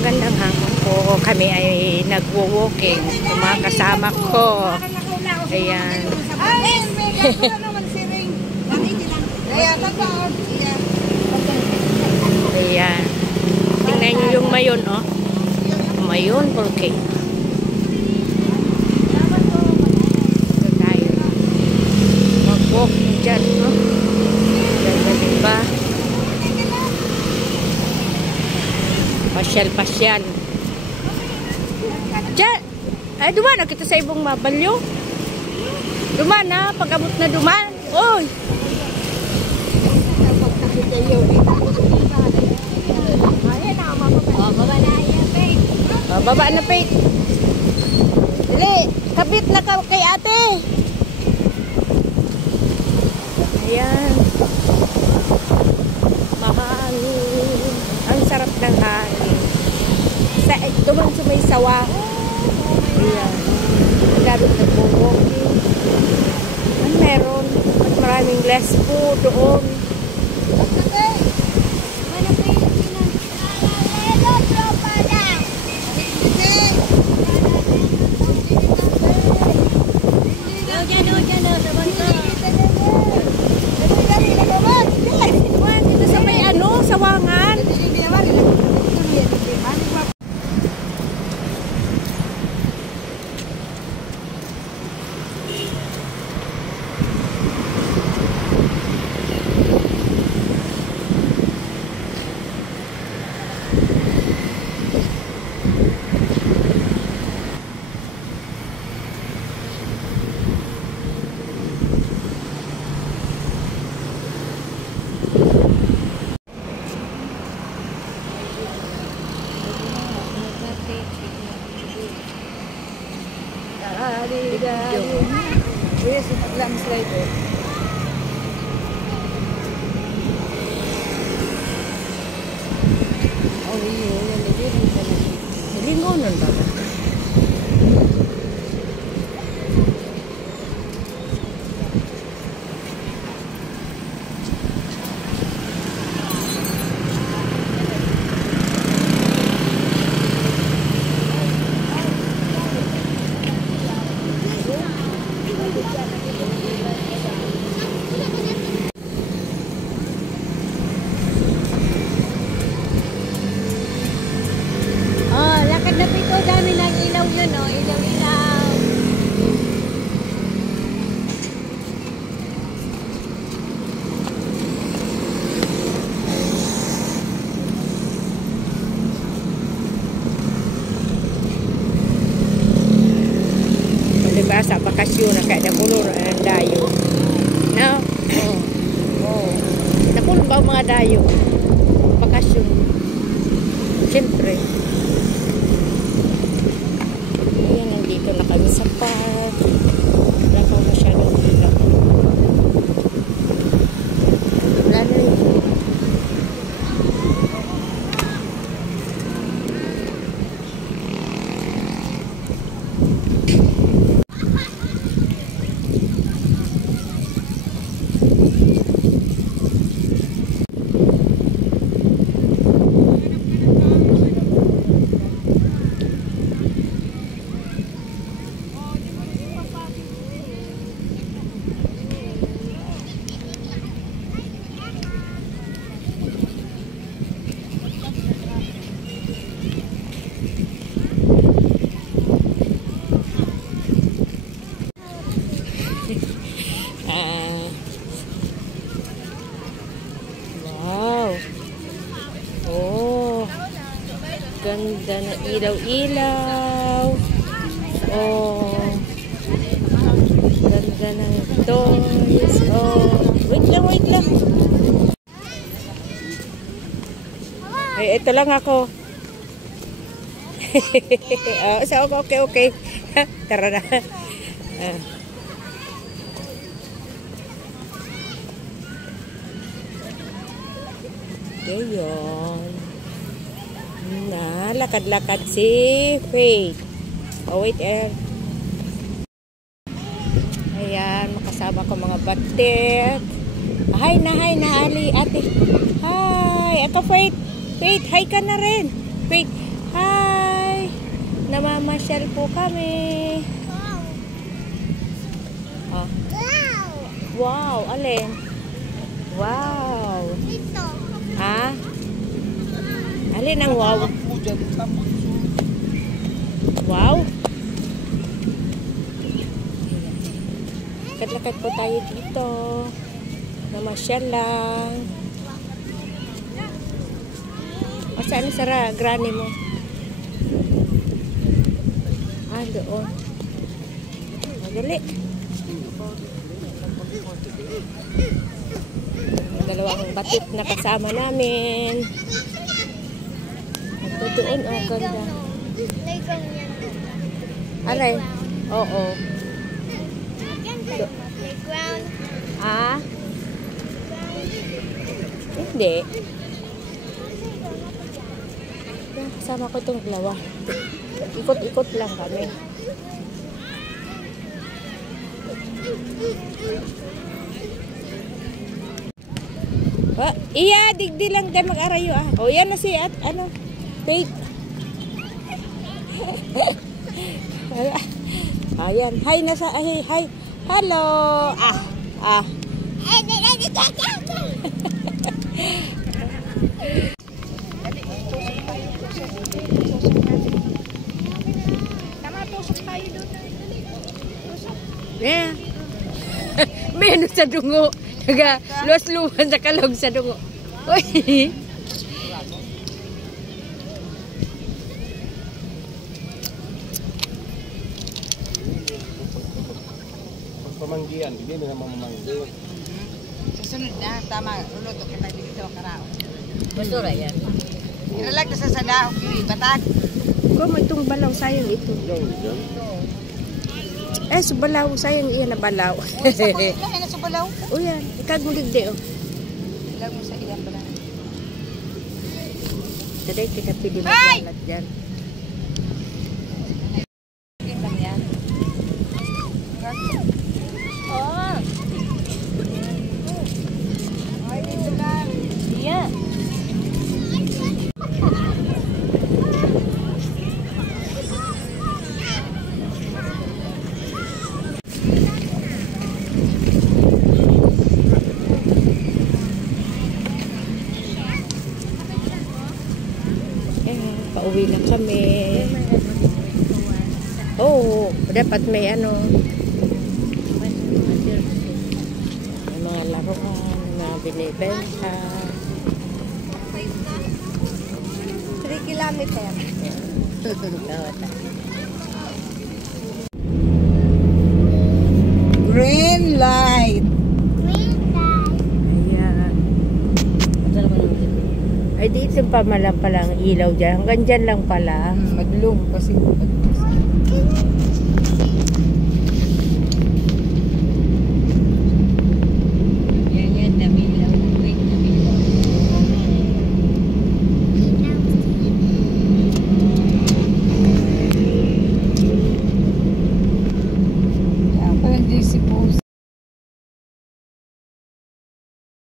Magandang hapon po. Kami ay nagwo-walking. Yung mga kasama ko. Ayan. Ayan. Tingnan nyo yung mayon, oh. Mayon volcano. Ito tayo. Mag-walk dyan, no? Ganda diba? Pasyal-pasyal. Diyan! Ay, duman na kita sa ibong mabalyo. Duman na, pag-abot na duman. Oy! Baba na, Pete. Dili, kabit na ka kay ate. Ayan. Mahangin. Ang sarap ng hangin. Duman sa may sawa. Ayan. Ang gamit na walking. Ang meron. At maraming lesbo doon. Dito sa may sawangan. Lingonan ba? Dami ng ilaw yun, oh. Ilaw-ilaw. Diba sa bakasyon na kaya napuno ang dayo. No? Oh. Napuno ba mga dayo? Bakasyon. Siyempre. Dito na kami sa park. Wala pa masyadong ilaw. Wala na rin. Wow. Oh. Ganda na ilaw-ilaw. Oh. Ganda ng toys. Oh. Wait lang. Ay, ito lang ako. Oh, so, okay. Tara na. Yun. Lakad-lakad si Faith. Oh, wait, ayan, makasama ko mga batik. Hi na, Ali, ate. Hi, ako Faith. Faith, hi ka na rin. Faith, Hi! Namamasyal po kami. Oh. Wow! Alin? Wow! Ito. Ha? Alin ang wow? Wow! Lakad-lakad po tayo dito. Namasyal lang. O, saan sa granny mo? Ah, doon. Madali. Ang dalawang batik na kasama namin. Ito doon, oh, ganda. Playground yan. Aray? Oo. Playground. Ah? Hindi. Kasama ko itong dalawa. Ikot-ikot lang kami. Oh, iya, digdi lang dyan mag-arayo ah. O, yan na si at ano, Faith. Ayan, hi nasa, hi. Hello. Ah. Yeah. Menos sa dungo. Naga, luwas-luwan sa kalog sa dungo. Uy. Pamanggihan, hindi na mamamanggihan. Susunod na, tama, luluto kita dito sa karao. Basura yan. Ilalag na sa sadaok yung batag. Kung itong balaw, sayang ito. Eh, subalaw, sayang iyan na balaw. Ilahin na sa balaw. O yan, ikag mo digdi oh. Ilag mo sa ilang balaw. Taday, kinapili mo balat dyan. Kita mo yan. Oh. Ay, dito lang. Yeah. Pauwi na kami. Oo, dapat may ano. May mga laruan na binibenta. 3 kilometer. Green light. Ayan. Ay, dito pa malang palang ilaw dyan. Hanggang dyan lang pala. Madlong kasi.